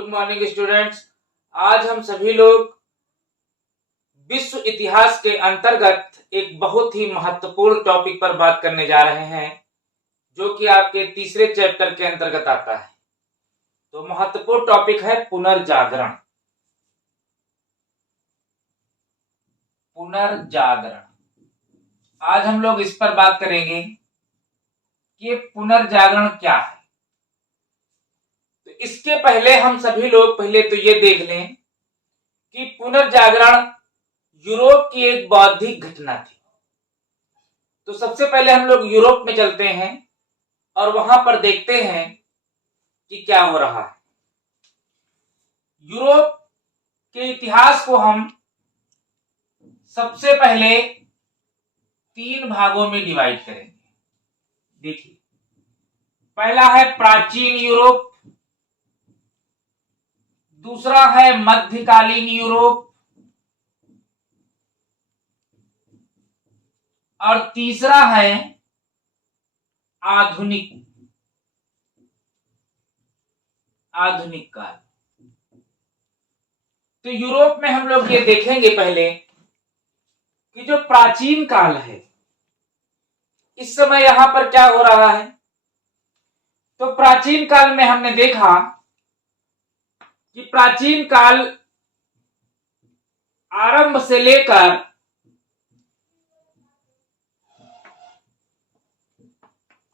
Good morning students. आज हम सभी लोग विश्व इतिहास के अंतर्गत एक बहुत ही महत्वपूर्ण टॉपिक पर बात करने जा रहे हैं, जो कि आपके तीसरे चैप्टर के अंतर्गत आता है। तो महत्वपूर्ण टॉपिक है पुनर्जागरण। पुनर्जागरण आज हम लोग इस पर बात करेंगे कि पुनर्जागरण क्या है। तो इसके पहले हम सभी लोग पहले तो ये देख लें कि पुनर्जागरण यूरोप की एक बौद्धिक घटना थी। तो सबसे पहले हम लोग यूरोप में चलते हैं और वहां पर देखते हैं कि क्या हो रहा है। यूरोप के इतिहास को हम सबसे पहले 3 भागों में डिवाइड करेंगे। देखिए, पहला है प्राचीन यूरोप, दूसरा है मध्यकालीन यूरोप और तीसरा है आधुनिक काल। तो यूरोप में हम लोग ये देखेंगे पहले कि जो प्राचीन काल है, इस समय यहां पर क्या हो रहा है। तो प्राचीन काल में हमने देखा कि प्राचीन काल आरंभ से लेकर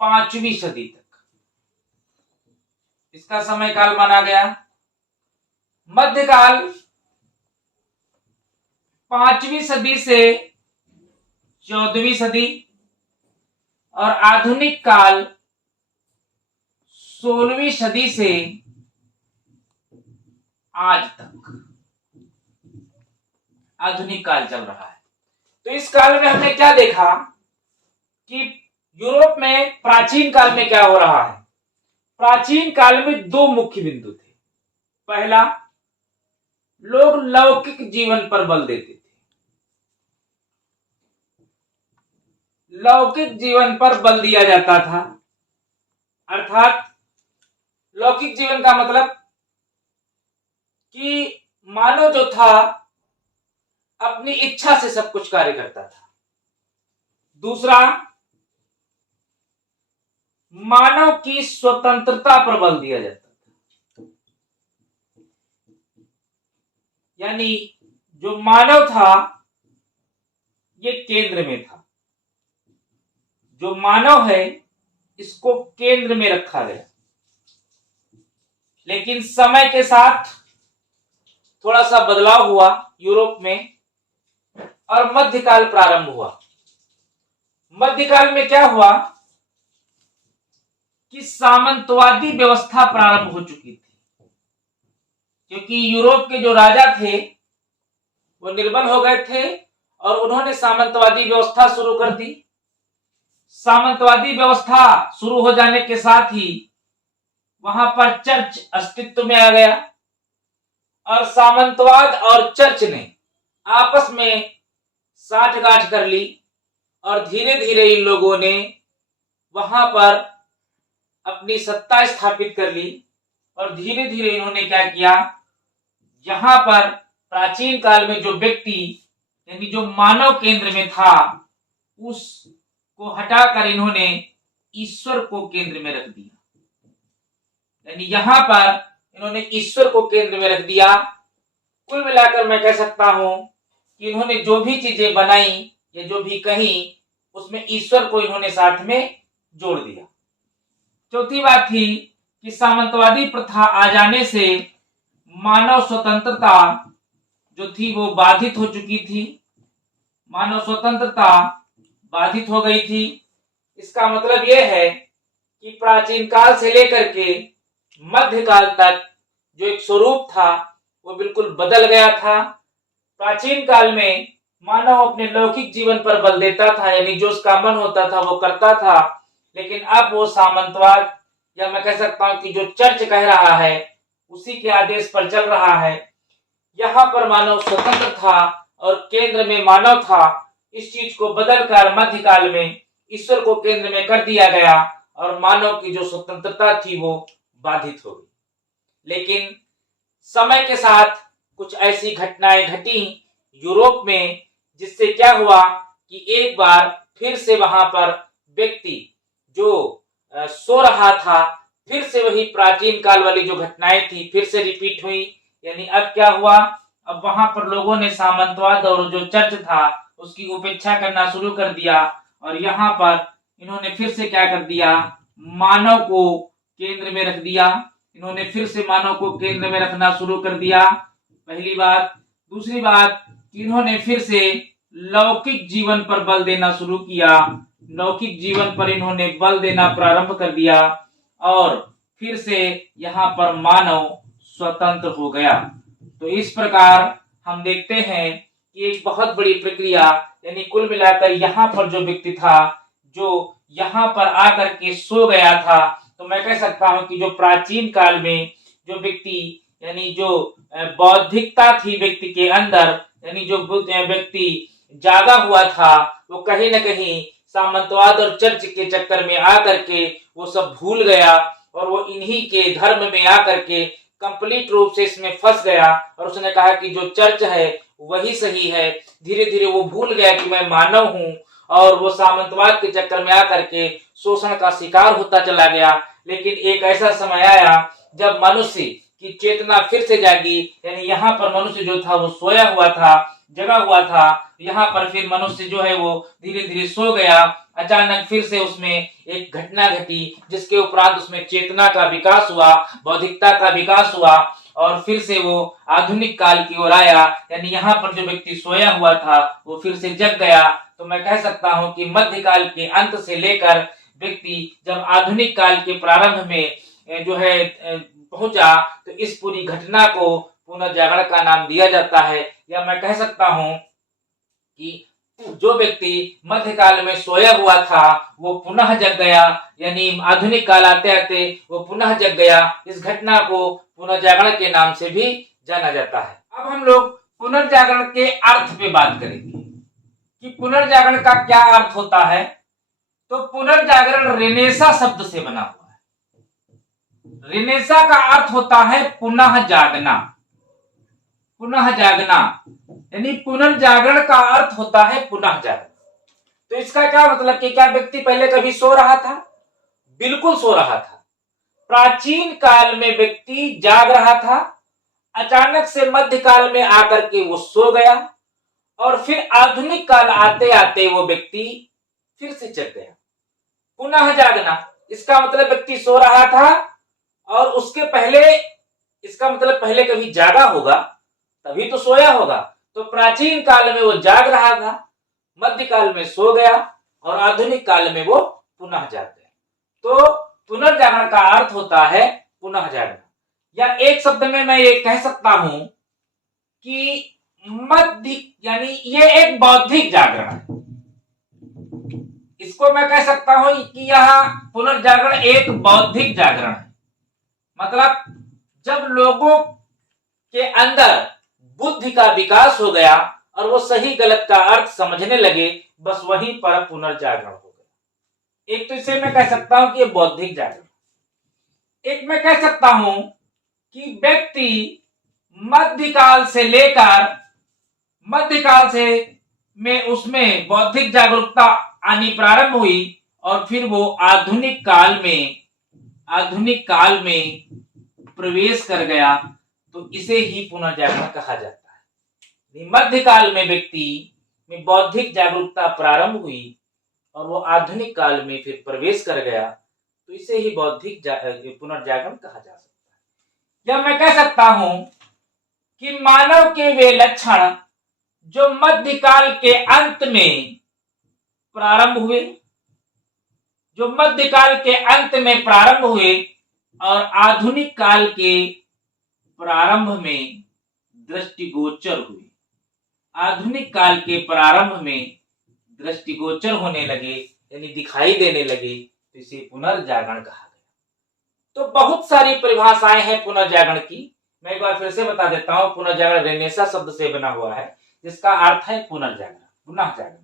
5वीं सदी तक इसका समय काल माना गया। मध्यकाल 5वीं सदी से 14वीं सदी और आधुनिक काल 16वीं सदी से आज तक आधुनिक काल चल रहा है। तो इस काल में हमने क्या देखा कि यूरोप में प्राचीन काल में क्या हो रहा है। प्राचीन काल में 2 मुख्य बिंदु थे। पहला, लोग लौकिक जीवन पर बल देते थे। लौकिक जीवन पर बल दिया जाता था, अर्थात लौकिक जीवन का मतलब कि मानव जो था अपनी इच्छा से सब कुछ कार्य करता था। दूसरा, मानव की स्वतंत्रता पर बल दिया जाता था। यानी जो मानव था ये केंद्र में था। जो मानव है इसको केंद्र में रखा गया। लेकिन समय के साथ थोड़ा सा बदलाव हुआ यूरोप में और मध्यकाल प्रारंभ हुआ। मध्यकाल में क्या हुआ कि सामंतवादी व्यवस्था प्रारंभ हो चुकी थी, क्योंकि यूरोप के जो राजा थे वो निर्बल हो गए थे और उन्होंने सामंतवादी व्यवस्था शुरू कर दी। सामंतवादी व्यवस्था शुरू हो जाने के साथ ही वहां पर चर्च अस्तित्व में आ गया और सामंतवाद और चर्च ने आपस में साठगांठ कर ली और धीरे धीरे इन लोगों ने वहां पर अपनी सत्ता स्थापित कर ली। और धीरे धीरे इन्होंने क्या किया, यहां पर प्राचीन काल में जो व्यक्ति यानी जो मानव केंद्र में था उसको हटाकर इन्होंने ईश्वर को केंद्र में रख दिया। यानी यहां पर इन्होंने ईश्वर को केंद्र में रख दिया। कुल मिलाकर मैं कह सकता हूं कि इन्होंने जो भी चीजें बनाई या जो भी कही उसमें ईश्वर को इन्होंने साथ में जोड़ दिया। चौथी बात थी कि सामंतवादी प्रथा आ जाने से मानव स्वतंत्रता जो थी वो बाधित हो चुकी थी। मानव स्वतंत्रता बाधित हो गई थी। इसका मतलब यह है कि प्राचीन काल से लेकर के मध्यकाल तक जो एक स्वरूप था वो बिल्कुल बदल गया था। प्राचीन काल में मानव अपने लौकिक जीवन पर बल देता था, यानी जो उसका मन होता था वो करता था। लेकिन अब वो सामंतवाद या मैं कह सकता हूं कि जो चर्च कह रहा है उसी के आदेश पर चल रहा है। यहां पर मानव स्वतंत्र था और केंद्र में मानव था। इस चीज को बदलकर मध्यकाल में ईश्वर को केंद्र में कर दिया गया और मानव की जो स्वतंत्रता थी वो बाधित हो गई। लेकिन समय के साथ कुछ ऐसी घटनाएं घटी यूरोप में, जिससे क्या हुआ कि एक बार फिर से वहां पर व्यक्ति जो सो रहा था, फिर से वही प्राचीन काल वाली जो घटनाएं थी फिर से रिपीट हुई। यानी अब क्या हुआ, अब वहां पर लोगों ने सामंतवाद और जो चर्च था उसकी उपेक्षा करना शुरू कर दिया, और यहाँ पर इन्होंने फिर से क्या कर दिया, मानव को केंद्र में रख दिया। इन्होंने फिर से मानव को केंद्र में रखना शुरू कर दिया, पहली बात। दूसरी बात, इन्होंने फिर से लौकिक जीवन पर बल देना शुरू किया, लौकिक जीवन पर इन्होंने बल देना प्रारंभ कर दिया, और फिर से यहाँ पर मानव स्वतंत्र हो गया। तो इस प्रकार हम देखते हैं कि एक बहुत बड़ी प्रक्रिया, यानी कुल मिलाकर यहाँ पर जो व्यक्ति था, जो यहाँ पर आकर के सो गया था, तो मैं कह सकता हूं कि जो प्राचीन काल में जो व्यक्ति, यानी जो बौद्धिकता थी व्यक्ति के अंदर, यानी जो व्यक्ति जागा हुआ था, वो कहीं न कहीं सामंतवाद और चर्च के चक्कर में आकर के वो सब भूल गया, और वो इन्हीं के धर्म में आकर के कंप्लीट रूप से इसमें फंस गया, और उसने कहा कि जो चर्च है वही सही है। धीरे धीरे वो भूल गया कि मैं मानव हूं, और वो सामंतवाद के चक्कर में आकर के शोषण का शिकार होता चला गया। लेकिन एक ऐसा समय आया जब मनुष्य की चेतना फिर से जागी, यानी यहाँ पर मनुष्य जो था वो सोया हुआ था, जगा हुआ था, यहाँ पर फिर मनुष्य जो है वो धीरे धीरे सो गया। अचानक फिर से उसमें एक घटना घटी, जिसके उपरांत उसमें चेतना का विकास हुआ, बौद्धिकता का विकास हुआ, और फिर से वो आधुनिक काल की ओर आया। यानी यहाँ पर जो व्यक्ति सोया हुआ था वो फिर से जग गया। तो मैं कह सकता हूँ कि मध्यकाल के अंत से लेकर व्यक्ति जब आधुनिक काल के प्रारंभ में जो है पहुंचा, तो इस पूरी घटना को पुनर्जागरण का नाम दिया जाता है। या मैं कह सकता हूं कि जो व्यक्ति मध्यकाल में सोया हुआ था वो पुनः जग गया, यानी आधुनिक काल आते आते वो पुनः जग गया। इस घटना को पुनर्जागरण के नाम से भी जाना जाता है। अब हम लोग पुनर्जागरण के अर्थ पे बात करेंगे कि पुनर्जागरण का क्या अर्थ होता है। तो पुनर्जागरण रेनेसा शब्द से बना हुआ है। रेनेसा का अर्थ होता है पुनः जागना, पुनः जागना, यानी पुनर्जागरण का अर्थ होता है पुनः जागना। तो इसका क्या मतलब कि क्या व्यक्ति पहले कभी सो रहा था? बिल्कुल सो रहा था। प्राचीन काल में व्यक्ति जाग रहा था, अचानक से मध्यकाल में आकर के वो सो गया, और फिर आधुनिक काल आते आते वो व्यक्ति फिर से जग गया। पुनः जागना, इसका मतलब व्यक्ति सो रहा था और उसके पहले, इसका मतलब पहले कभी जागा होगा तभी तो सोया होगा। तो प्राचीन काल में वो जाग रहा था, मध्यकाल में सो गया, और आधुनिक काल में वो पुनः जाग गया। तो पुनर्जागरण का अर्थ होता है पुनः जागना। या एक शब्द में मैं ये कह सकता हूं कि मध्य, यानी ये एक बौद्धिक जागरण है। इसको मैं कह सकता हूं कि यह पुनर्जागरण एक बौद्धिक जागरण है। मतलब जब लोगों के अंदर बुद्धि का विकास हो गया और वो सही गलत का अर्थ समझने लगे, बस वहीं पर पुनर्जागरण हो गया। एक तो इसे मैं कह सकता हूं कि ये बौद्धिक जागरण। एक मैं कह सकता हूं कि व्यक्ति मध्यकाल से लेकर मध्यकाल से में उसमें बौद्धिक जागरूकता आनी प्रारंभ हुई, और फिर वो आधुनिक काल में प्रवेश कर गया। तो इसे ही पुनर्जागरण कहा जाता है। मध्यकाल में व्यक्ति में बौद्धिक जागरूकता प्रारंभ हुई और वो आधुनिक काल में फिर प्रवेश कर गया, तो इसे ही बौद्धिक पुनर्जागरण कहा जा सकता है। या मैं कह सकता हूं कि मानव के वे लक्षण जो मध्यकाल के अंत में प्रारंभ हुए, जो मध्यकाल के अंत में प्रारंभ हुए और आधुनिक काल के प्रारंभ में दृष्टिगोचर हुए, आधुनिक काल के प्रारंभ में दृष्टिगोचर होने लगे, यानी दिखाई देने लगे, तो इसे पुनर्जागरण कहा गया। तो बहुत सारी परिभाषाएं हैं पुनर्जागरण की। मैं एक बार फिर से बता देता हूं। पुनर्जागरण रेनेसा शब्द से बना हुआ है, जिसका अर्थ है पुनर्जागरण, पुनः जागना।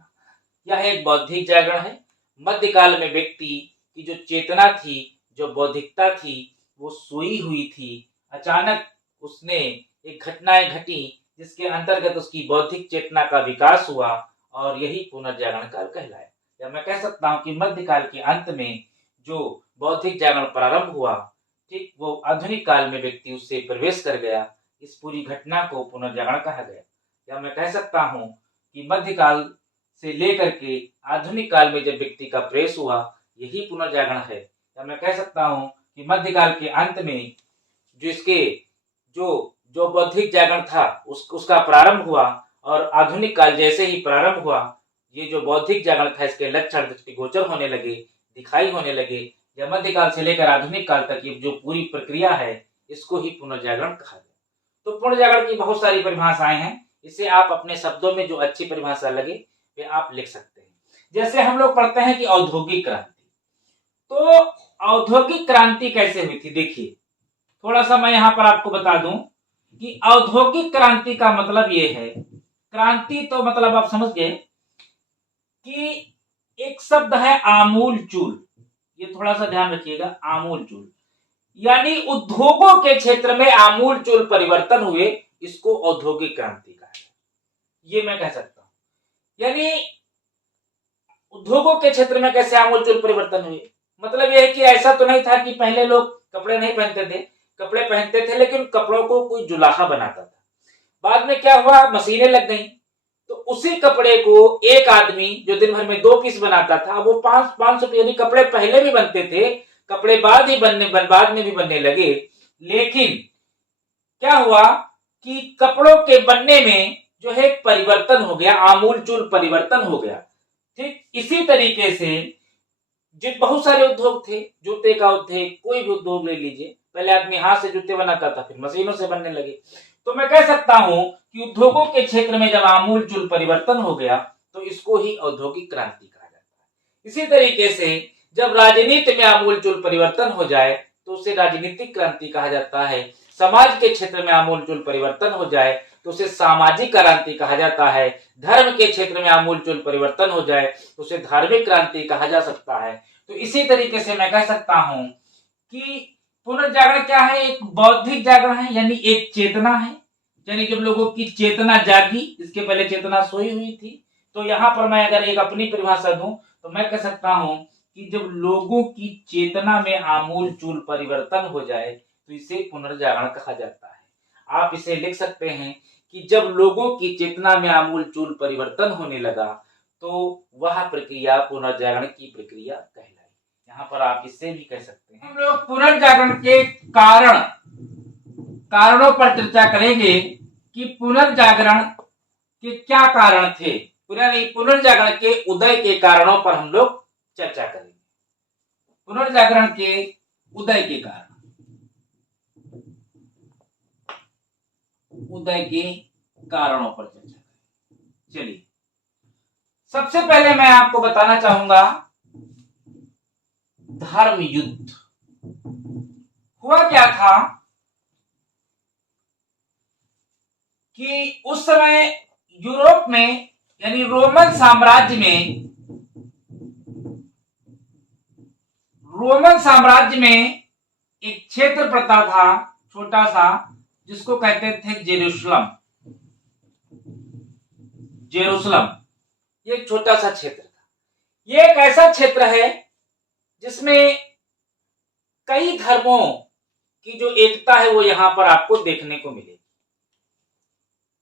यह एक बौद्धिक जागरण है। मध्यकाल में व्यक्ति की जो चेतना थी, जो बौद्धिकता थी, वो सोई हुई थी। अचानक उसने एक घटनाएं घटी जिसके अंतर्गत उसकी बौद्धिक चेतना का विकास हुआ और यही पुनर्जागरण काल कहलाया। या मैं कह सकता हूँ कि मध्यकाल के अंत में जो बौद्धिक जागरण प्रारंभ हुआ, ठीक वो आधुनिक काल में व्यक्ति उससे प्रवेश कर गया, इस पूरी घटना को पुनर्जागरण कहा गया। या मैं कह सकता हूँ कि मध्यकाल से लेकर के आधुनिक काल में जब व्यक्ति का प्रवेश हुआ, यही पुनर्जागरण है। या मैं कह सकता हूँ कि मध्यकाल के अंत में जिसके जो बौद्धिक जागरण था उसका प्रारंभ हुआ और आधुनिक काल जैसे ही प्रारंभ हुआ, ये जो बौद्धिक जागरण था इसके लक्षण दृष्टिगोचर होने लगे, दिखाई होने लगे। या मध्यकाल से लेकर आधुनिक काल तक ये जो पूरी प्रक्रिया है, इसको ही पुनर्जागरण कहा गया। तो पुनर्जागरण की बहुत सारी परिभाषाएं हैं, इसे आप अपने शब्दों में जो अच्छी परिभाषा लगे वे आप लिख सकते हैं। जैसे हम लोग पढ़ते हैं कि औद्योगिक क्रांति, तो औद्योगिक क्रांति कैसे हुई थी, देखिए थोड़ा सा मैं यहाँ पर आपको बता दूं कि औद्योगिक क्रांति का मतलब ये है, क्रांति तो मतलब आप समझ गए कि एक शब्द है आमूल चूल, ये थोड़ा सा ध्यान रखिएगा, आमूल चूल यानी उद्योगों के क्षेत्र में आमूल चूल परिवर्तन हुए, इसको औद्योगिक क्रांति कहा है। ये मैं कह सकता हूं, यानी उद्योगों के क्षेत्र में कैसे आमूल चूल परिवर्तन हुए, मतलब यह है कि ऐसा तो नहीं था कि पहले लोग कपड़े नहीं पहनते थे, कपड़े पहनते थे लेकिन कपड़ों को कोई जुलाहा बनाता था। बाद में क्या हुआ, मशीनें लग गई, तो उसी कपड़े को एक आदमी जो दिन भर में 2 पीस बनाता था, वो 500 यानी कपड़े पहले भी बनते थे, कपड़े बाद में भी बनने लगे। लेकिन क्या हुआ कि कपड़ों के बनने में जो है परिवर्तन हो गया, आमूलचूल परिवर्तन हो गया। ठीक इसी तरीके से जो बहुत सारे उद्योग थे, जूते का उद्योग, कोई भी उद्योग ले लीजिए, पहले आदमी हाथ से जूते बनाता था, फिर मशीनों से बनने लगे। तो मैं कह सकता हूं कि उद्योगों के क्षेत्र में जब आमूलचूल परिवर्तन हो गया, तो इसको ही औद्योगिक क्रांति कहा जाता है। इसी तरीके से जब राजनीति में आमूलचूल परिवर्तन हो जाए, तो उसे राजनीतिक क्रांति कहा जाता है। समाज के क्षेत्र में आमूलचूल परिवर्तन हो जाए तो उसे सामाजिक क्रांति कहा जाता है। धर्म के क्षेत्र में आमूलचूल परिवर्तन हो जाए तो उसे धार्मिक क्रांति कहा जा सकता है। तो इसी तरीके से मैं कह सकता हूं कि पुनर्जागरण क्या है, एक बौद्धिक जागरण है, यानी एक चेतना है, यानी जब लोगों की चेतना जागी, इसके पहले चेतना सोई हुई थी। तो यहाँ पर मैं अगर एक अपनी परिभाषा दूं तो मैं कह सकता हूं कि जब लोगों की चेतना में आमूलचूल परिवर्तन हो जाए तो इसे पुनर्जागरण कहा जाता है। आप इसे लिख सकते हैं कि जब लोगों की चेतना में आमूलचूल परिवर्तन होने लगा तो वह प्रक्रिया पुनर्जागरण की प्रक्रिया कहलाई। यहाँ पर आप इससे भी कह सकते हैं। हम लोग पुनर्जागरण के कारणों पर चर्चा करेंगे कि पुनर्जागरण के क्या कारण थे, पुनर्जागरण के उदय के कारणों पर हम लोग चर्चा करेंगे। पुनर्जागरण के उदय के कारण, उदय के कारणों पर चर्चा करेंगे। चलिए सबसे पहले मैं आपको बताना चाहूंगा धर्म युद्ध। हुआ क्या था कि उस समय यूरोप में यानी रोमन साम्राज्य में एक क्षेत्र पड़ता था छोटा सा, जिसको कहते थे जेरूशलम। ये एक छोटा सा क्षेत्र था। ये एक ऐसा क्षेत्र है जिसमें कई धर्मों की जो एकता है वो यहां पर आपको देखने को मिलेगी।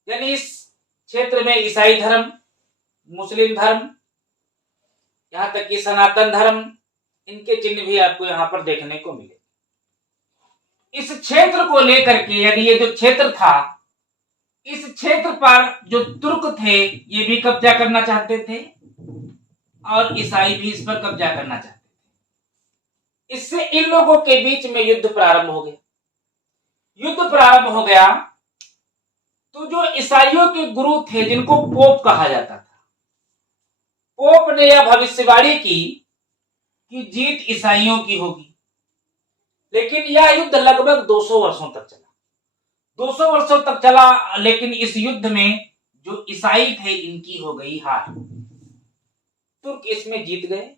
यानी इस क्षेत्र में ईसाई धर्म, मुस्लिम धर्म, यहां तक कि सनातन धर्म, इनके चिन्ह भी आपको यहां पर देखने को मिले। इस क्षेत्र को लेकर के, यानी ये जो क्षेत्र था, इस क्षेत्र पर जो तुर्क थे ये भी कब्जा करना चाहते थे और ईसाई भी इस पर कब्जा करना चाहते थे। इससे इन लोगों के बीच में युद्ध प्रारंभ हो गया। तो जो ईसाइयों के गुरु थे, जिनको पोप कहा जाता था, पोप ने यह भविष्यवाणी की कि जीत ईसाइयों की होगी। लेकिन यह युद्ध लगभग 200 वर्षों तक चला। 200 वर्षों तक चला, लेकिन इस युद्ध में जो ईसाई थे इनकी हो गई हार, तुर्क इसमें जीत गए।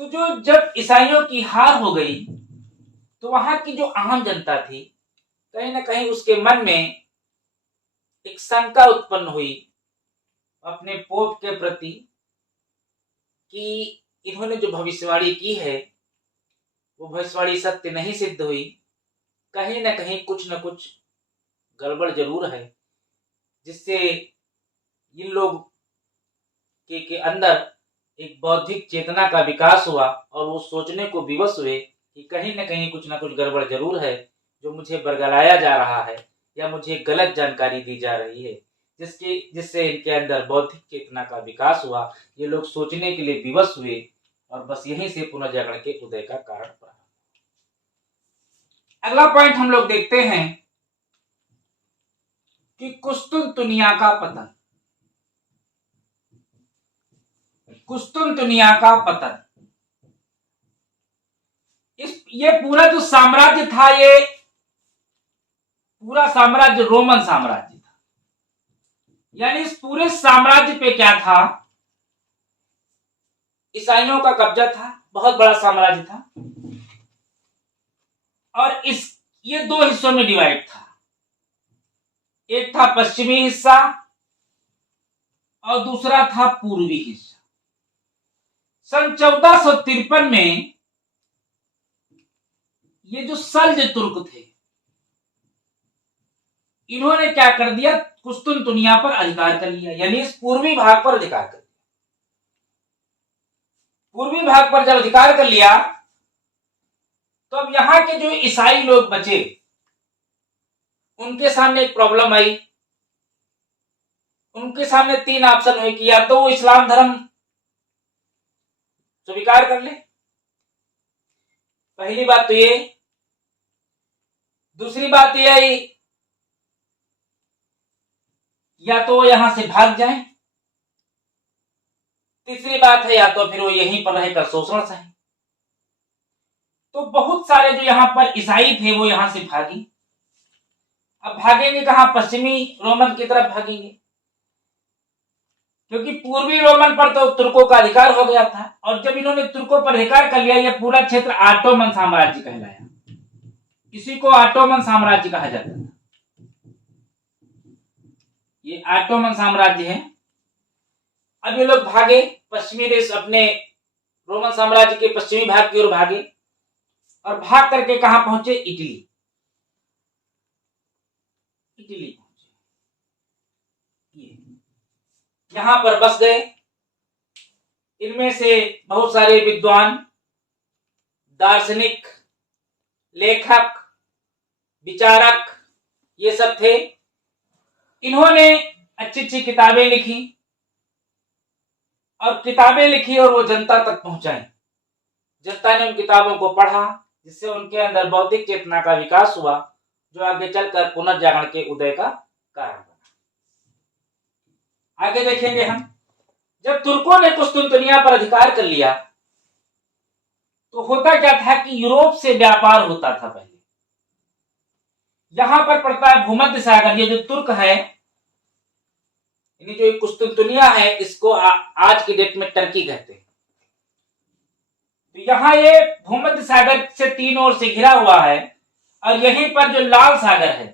तो जब ईसाइयों की हार हो गई तो वहां की जो आम जनता थी, कहीं ना कहीं उसके मन में एक शंका उत्पन्न हुई अपने पोप के प्रति कि इन्होंने जो भविष्यवाणी की है वो भविष्यवाणी सत्य नहीं सिद्ध हुई, कहीं ना कहीं कुछ न कुछ गड़बड़ जरूर है, जिससे इन लोग के अंदर एक बौद्धिक चेतना का विकास हुआ और वो सोचने को विवश हुए कि कहीं न कहीं कुछ न कुछ गड़बड़ जरूर है, जो मुझे बरगलाया जा रहा है या मुझे गलत जानकारी दी जा रही है, जिससे इनके अंदर बौद्धिक चेतना का विकास हुआ। ये लोग सोचने के लिए विवश हुए और बस यहीं से पुनर्जागरण के उदय का कारण पड़ा। अगला पॉइंट हम लोग देखते हैं कि कुस्तुनतुनिया का पतन। कुस्तुनतुनिया का पतन, ये पूरा जो साम्राज्य था, ये पूरा साम्राज्य रोमन साम्राज्य था। यानी इस पूरे साम्राज्य पे क्या था, ईसाइयों का कब्जा था, बहुत बड़ा साम्राज्य था। और ये दो हिस्सों में डिवाइड था। एक था पश्चिमी हिस्सा और दूसरा था पूर्वी हिस्सा। सन 1453 में ये जो सल्ज तुर्क थे, इन्होंने क्या कर दिया, कुस्तुनतुनिया पर अधिकार कर लिया, यानी इस पूर्वी भाग पर अधिकार कर लिया। पूर्वी भाग पर जब अधिकार कर लिया तो अब यहां के जो ईसाई लोग बचे, उनके सामने एक प्रॉब्लम आई। उनके सामने तीन ऑप्शन हुए कि या तो वो इस्लाम धर्म स्वीकार कर ले, पहली बात तो ये। दूसरी बात यह आई या तो वो यहां से भाग जाए। तीसरी बात है या तो फिर वो यहीं पर रहकर शोषण सहे। तो बहुत सारे जो यहां पर ईसाई थे वो यहां से भागी। अब भागेंगे कहां, पश्चिमी रोमन की तरफ भागेंगे, क्योंकि पूर्वी रोमन पर तो तुर्कों का अधिकार हो गया था। और जब इन्होंने तुर्कों पर अधिकार कर लिया, यह पूरा क्षेत्र ऑटोमन साम्राज्य कहलाया। इसी को ऑटोमन साम्राज्य कहा जाता था। ये ऑटोमन साम्राज्य है। अब ये लोग भागे पश्चिमी देश, अपने रोमन साम्राज्य के पश्चिमी भाग की ओर भागे और भाग करके कहां पहुंचे, इटली पहुंचे। यहां पर बस गए। इनमें से बहुत सारे विद्वान, दार्शनिक, लेखक, विचारक ये सब थे। इन्होंने अच्छी अच्छी किताबें लिखी और वो जनता तक पहुंचाई। जनता ने उन किताबों को पढ़ा, जिससे उनके अंदर बौद्धिक चेतना का विकास हुआ, जो आगे चलकर पुनर्जागरण के उदय का कारण बना। आगे देखेंगे हम। जब तुर्कों ने कुस्तुनतुनिया पर अधिकार कर लिया तो होता क्या था कि यूरोप से व्यापार होता था। पहले यहां पर पड़ता है भूमध्य सागर। ये जो तुर्क है, यानी जो कुस्तुनतुनिया है, इसको आज के डेट में टर्की कहते हैं। तो यहां ये भूमध्य सागर से तीन ओर से घिरा हुआ है और यहीं पर जो लाल सागर है,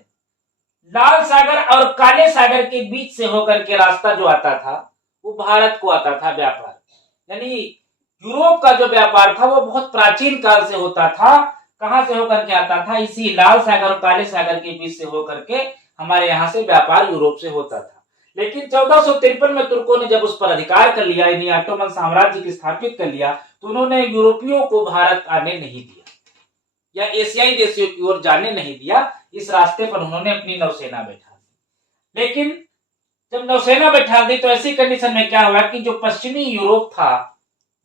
लाल सागर और काले सागर के बीच से होकर के रास्ता जो आता था वो भारत को आता था व्यापार। यानी यूरोप का जो व्यापार था वो बहुत प्राचीन काल से होता था। कहां से होकर के आता था, इसी लाल सागर और काले सागर के बीच से होकर के हमारे यहां से व्यापार यूरोप से होता था। लेकिन 1453 में तुर्कों ने जब उस पर अधिकार कर लिया, यानी ऑटोमन साम्राज्य की स्थापित कर लिया, तो उन्होंने यूरोपियों को भारत आने नहीं दिया या एशियाई देशों की ओर जाने नहीं दिया। इस रास्ते पर उन्होंने अपनी नौसेना बैठा दी। लेकिन जब नौसेना बैठा दी तो ऐसी कंडीशन में क्या हुआ कि जो पश्चिमी यूरोप था,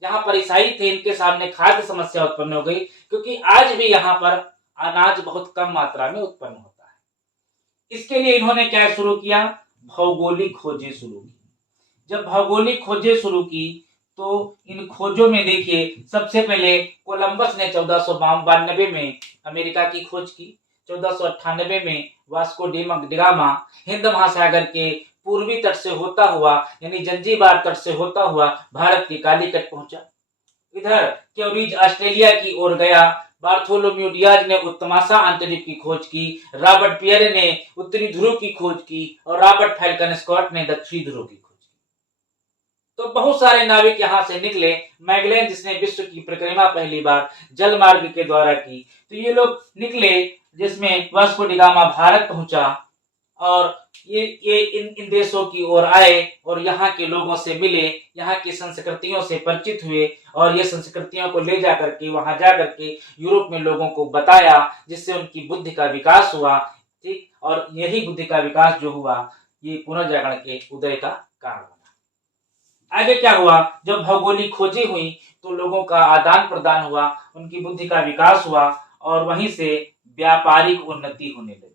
जहां पर ईसाई थे, इनके सामने खाद्य समस्या उत्पन्न हो गई, क्योंकि आज भी यहां पर अनाज बहुत कम मात्रा में उत्पन्न होता है। इसके लिए इन्होंने क्या शुरू किया, भौगोलिक खोजें शुरू की। जब भौगोलिक खोजें शुरू की तो इन खोजों में देखिए, सबसे पहले कोलंबस ने 1492 में अमेरिका की खोज की। 1498 में वास्को डी गामा हिंद महासागर के पूर्वी तट से होता हुआ, यानी जंजीबार तट से होता हुआ भारत के कालीकट पहुंचा। इधर क्योरिज ऑस्ट्रेलिया की ओर गया, बार्थोलोम्यू डियाज ने उत्तमाशा अंतरिक्ष की खोज की, रॉबर्ट पियरे ने उत्तरी ध्रुव की खोज की और रॉबर्ट फैल्कन स्कॉट ने दक्षिणी ध्रुव की खोज की। तो बहुत सारे नाविक यहां से निकले। मैगलेन जिसने विश्व की परिक्रमा पहली बार जल मार्ग के द्वारा की, तो ये लोग निकले, जिसमें वास्को डी गामा भारत पहुंचा और ये इन देशों की ओर आए और यहाँ के लोगों से मिले, यहाँ की संस्कृतियों से परिचित हुए और ये संस्कृतियों को ले जाकर के वहां जा करके यूरोप में लोगों को बताया, जिससे उनकी बुद्धि का विकास हुआ। ठीक, और यही बुद्धि का विकास जो हुआ, ये पुनर्जागरण के उदय का कारण बना। आगे क्या हुआ, जब भौगोलिक खोजें हुई तो लोगों का आदान प्रदान हुआ, उनकी बुद्धि का विकास हुआ और वहीं से व्यापारिक उन्नति होने लगी।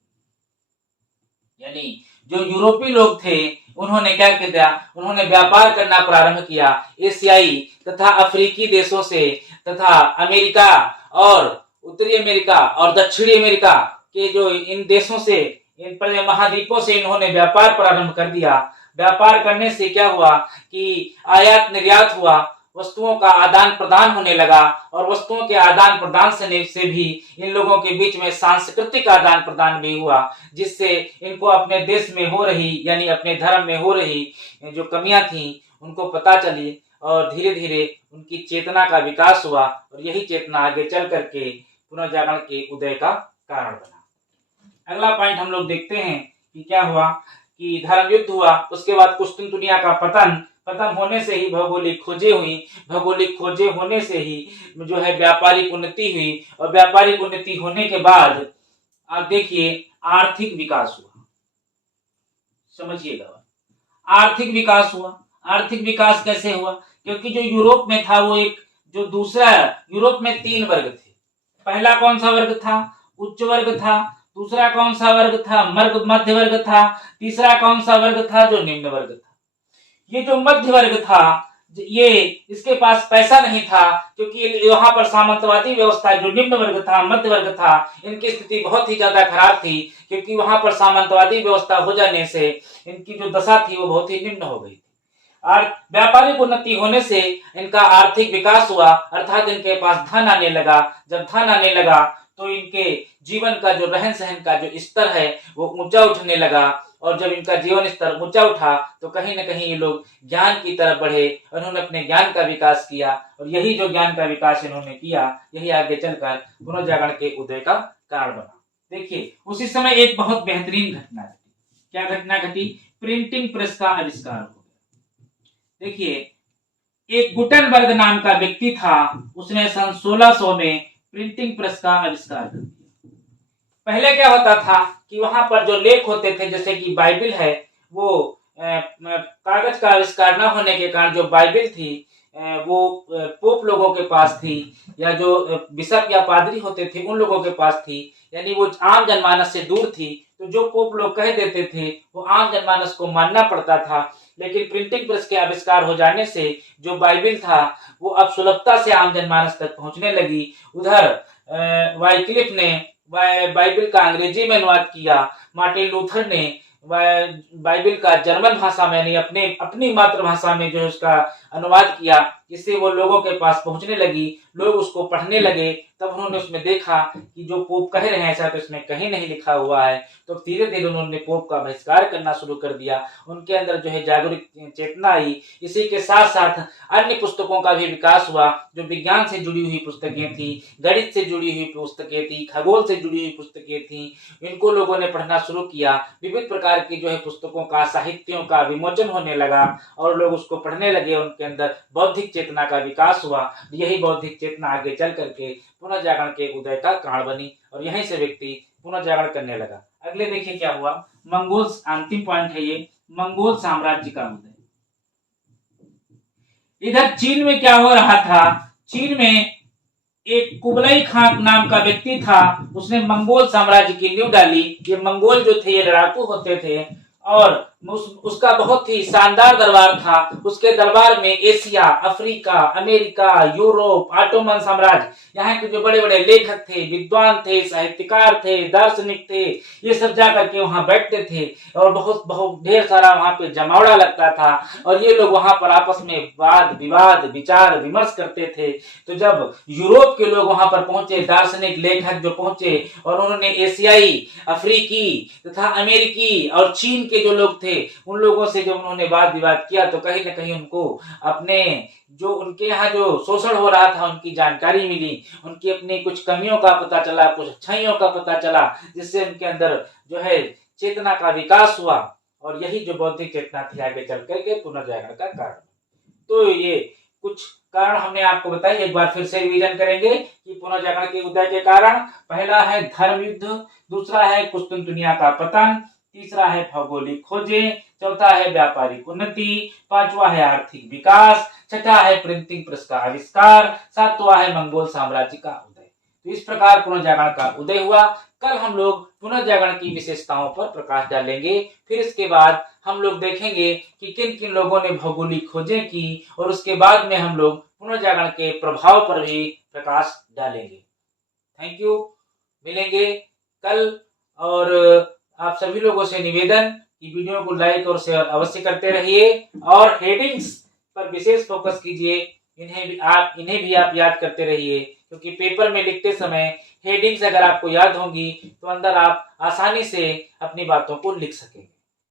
यानी जो यूरोपीय लोग थे उन्होंने क्या किया, उन्होंने व्यापार करना प्रारंभ किया एशियाई तथा अफ्रीकी देशों से, तथा अमेरिका और उत्तरी अमेरिका और दक्षिणी अमेरिका के जो इन देशों से, इन महाद्वीपों से इन्होंने व्यापार प्रारंभ कर दिया। व्यापार करने से क्या हुआ कि आयात निर्यात हुआ, वस्तुओं का आदान प्रदान होने लगा और वस्तुओं के आदान प्रदान से भी इन लोगों के बीच में सांस्कृतिक आदान प्रदान भी हुआ, जिससे इनको अपने देश में हो रही, यानी अपने धर्म में हो रही जो कमियां थी उनको पता चली और धीरे धीरे उनकी चेतना का विकास हुआ और यही चेतना आगे चल करके पुनर्जागरण के उदय का कारण बना। अगला पॉइंट हम लोग देखते हैं कि क्या हुआ कि धर्म युद्ध हुआ, उसके बाद कुस्तुनतुनिया का पतन होने से ही भौगोलिक खोजें हुई, भौगोलिक खोजें होने से ही जो है व्यापारिक उन्नति हुई और व्यापारिक उन्नति होने के बाद आप देखिए आर्थिक विकास हुआ। समझिएगा, आर्थिक विकास हुआ। आर्थिक विकास कैसे हुआ, क्योंकि जो यूरोप में था वो एक जो दूसरा, यूरोप में 3 वर्ग थे। पहला कौन सा वर्ग था, उच्च वर्ग था। दूसरा कौन सा वर्ग था, मध्य वर्ग था। तीसरा कौन सा वर्ग था, जो निम्न वर्ग था। ये जो मध्य वर्ग था, ये इसके पास पैसा नहीं था, क्योंकि वहां पर सामंतवादी व्यवस्था, जो निम्न वर्ग था, मध्य वर्ग था, इनकी स्थिति बहुत ही ज्यादा खराब थी, क्योंकि वहां पर सामंतवादी व्यवस्था हो जाने से इनकी जो दशा थी वो बहुत ही निम्न हो गई थी। और व्यापारिक उन्नति होने से इनका आर्थिक विकास हुआ, अर्थात इनके पास धन आने लगा। जब धन आने लगा तो इनके जीवन का जो रहन सहन का जो स्तर है वो ऊंचा उठने लगा, और जब इनका जीवन स्तर ऊंचा उठा तो कहीं न कहीं ये लोग ज्ञान की तरफ बढ़े, उन्होंने अपने ज्ञान का विकास किया और यही जो ज्ञान का विकास इन्होंने किया, यही आगे चलकर पुनर्जागरण के उदय का कारण बना। देखिए, उसी समय एक बहुत बेहतरीन घटना घटी। क्या घटना घटी, प्रिंटिंग प्रेस का आविष्कार हो गया। देखिए, एक गुटेनबर्ग नाम का व्यक्ति था, उसने सन 1600 में प्रिंटिंग प्रेस का आविष्कार कर दिया। पहले क्या होता था कि वहां पर जो लेख होते थे, जैसे कि बाइबिल है, वो कागज का आविष्कार न होने के कारण जो बाइबिल थी वो पोप लोगों के पास थी, या जो बिशप या पादरी होते थे उन लोगों के पास थी, यानी वो आम जनमानस से दूर थी। तो जो पोप लोग कह देते थे वो आम जनमानस को मानना पड़ता था। लेकिन प्रिंटिंग प्रेस के आविष्कार हो जाने से जो बाइबिल था वो अब सुलभता से आम जनमानस तक पहुंचने लगी। उधर वाइक्लिफ ने बाइबिल का अंग्रेजी में अनुवाद किया, मार्टिन लूथर ने बाइबिल का जर्मन भाषा में, यानी अपनी मातृभाषा में जो है उसका अनुवाद किया, जिससे वो लोगों के पास पहुंचने लगी, लोग उसको पढ़ने लगे। तब उन्होंने उसमें देखा कि जो पोप कह रहे हैं ऐसा तो इसमें कहीं नहीं लिखा हुआ है। तो धीरे धीरे उन्होंने पोप का बहिष्कार करना शुरू कर दिया। उनके अंदर जो है जागरूक चेतना आई। इसी के साथ साथ अन्य पुस्तकों का भी विकास हुआ, जो विज्ञान से जुड़ी हुई पुस्तकें थी, गणित से जुड़ी हुई पुस्तकें थी, खगोल से जुड़ी हुई पुस्तकें थी, इनको लोगों ने पढ़ना शुरू किया। विविध प्रकार की जो है पुस्तकों का, साहित्यों का विमोचन होने लगा और लोग उसको पढ़ने लगे। उनके अंदर बौद्धिक चेतना का विकास हुआ। यही बौद्धिक चेतना आगे चल करके पुनर्जागरण के उदय का कारण बनी और यहीं से व्यक्ति पुनर्जागरण करने लगा। अगले देखिए क्या हुआ, मंगोल, अंतिम पॉइंट है ये, मंगोल साम्राज्य का उदय। इधर चीन में क्या हो रहा था, चीन में एक कुबलाई खान नाम का व्यक्ति था, उसने मंगोल साम्राज्य की नींव डाली। ये मंगोल जो थे ये लड़ाकू होते थे और उसका बहुत ही शानदार दरबार था। उसके दरबार में Asia, Africa, America, Europe, Ottoman साम्राज्य, यहाँ के जो बड़े बड़े लेखक थे, विद्वान थे, साहित्यकार थे, दार्शनिक थे, ये सब जाकर के वहां बैठते थे और बहुत बहुत ढेर सारा वहां पे जमावड़ा लगता था और ये लोग वहां पर आपस में वाद विवाद विचार विमर्श करते थे। तो जब यूरोप के लोग वहां पर पहुंचे, दार्शनिक लेखक जो पहुंचे और उन्होंने एशियाई, अफ्रीकी तथा अमेरिकी और चीन के जो लोग थे उन लोगों से जब उन्होंने वाद विवाद किया तो कहीं ना कहीं उनको अपने जो उनके यहाँ जो शोषण हो रहा था उनकी जानकारी मिली, उनकी अपनी कुछ कमियों का पता चला, कुछ अच्छाइयों का पता चला, जिससे उनके अंदर जो है चेतना का विकास हुआ और यही जो बौद्धिक चेतना थी आगे चल करके पुनर्जागरण का कारण। तो ये कुछ कारण हमने आपको बताई, एक बार फिर से रिवीजन करेंगे कि पुनर्जागरण के उदय के कारण। पहला है धर्म युद्ध, दूसरा है कुस्तुनतुनिया का पतन, तीसरा है भौगोलिक खोजें, चौथा है व्यापारिक उन्नति, पांचवा है आर्थिक विकास, छठा है प्रिंटिंग प्रेस का आविष्कार, सातवां है मंगोल साम्राज्य का उदय। तो इस प्रकार पुनर्जागरण का उदय हुआ। कल हम लोग पुनर्जागरण की विशेषताओं पर प्रकाश डालेंगे। फिर इसके बाद हम लोग देखेंगे कि किन किन लोगों ने भौगोलिक खोजें की और उसके बाद में हम लोग पुनर्जागरण के प्रभाव पर भी प्रकाश डालेंगे। थैंक यू, मिलेंगे कल। और आप सभी लोगों से निवेदन कि वीडियो को लाइक और शेयर अवश्य करते रहिए और हेडिंग्स पर विशेष फोकस कीजिए। इन्हें भी आप याद करते रहिए, क्योंकि पेपर में लिखते समय हेडिंग्स अगर आपको याद होंगी तो अंदर आप आसानी से अपनी बातों को लिख सकेंगे।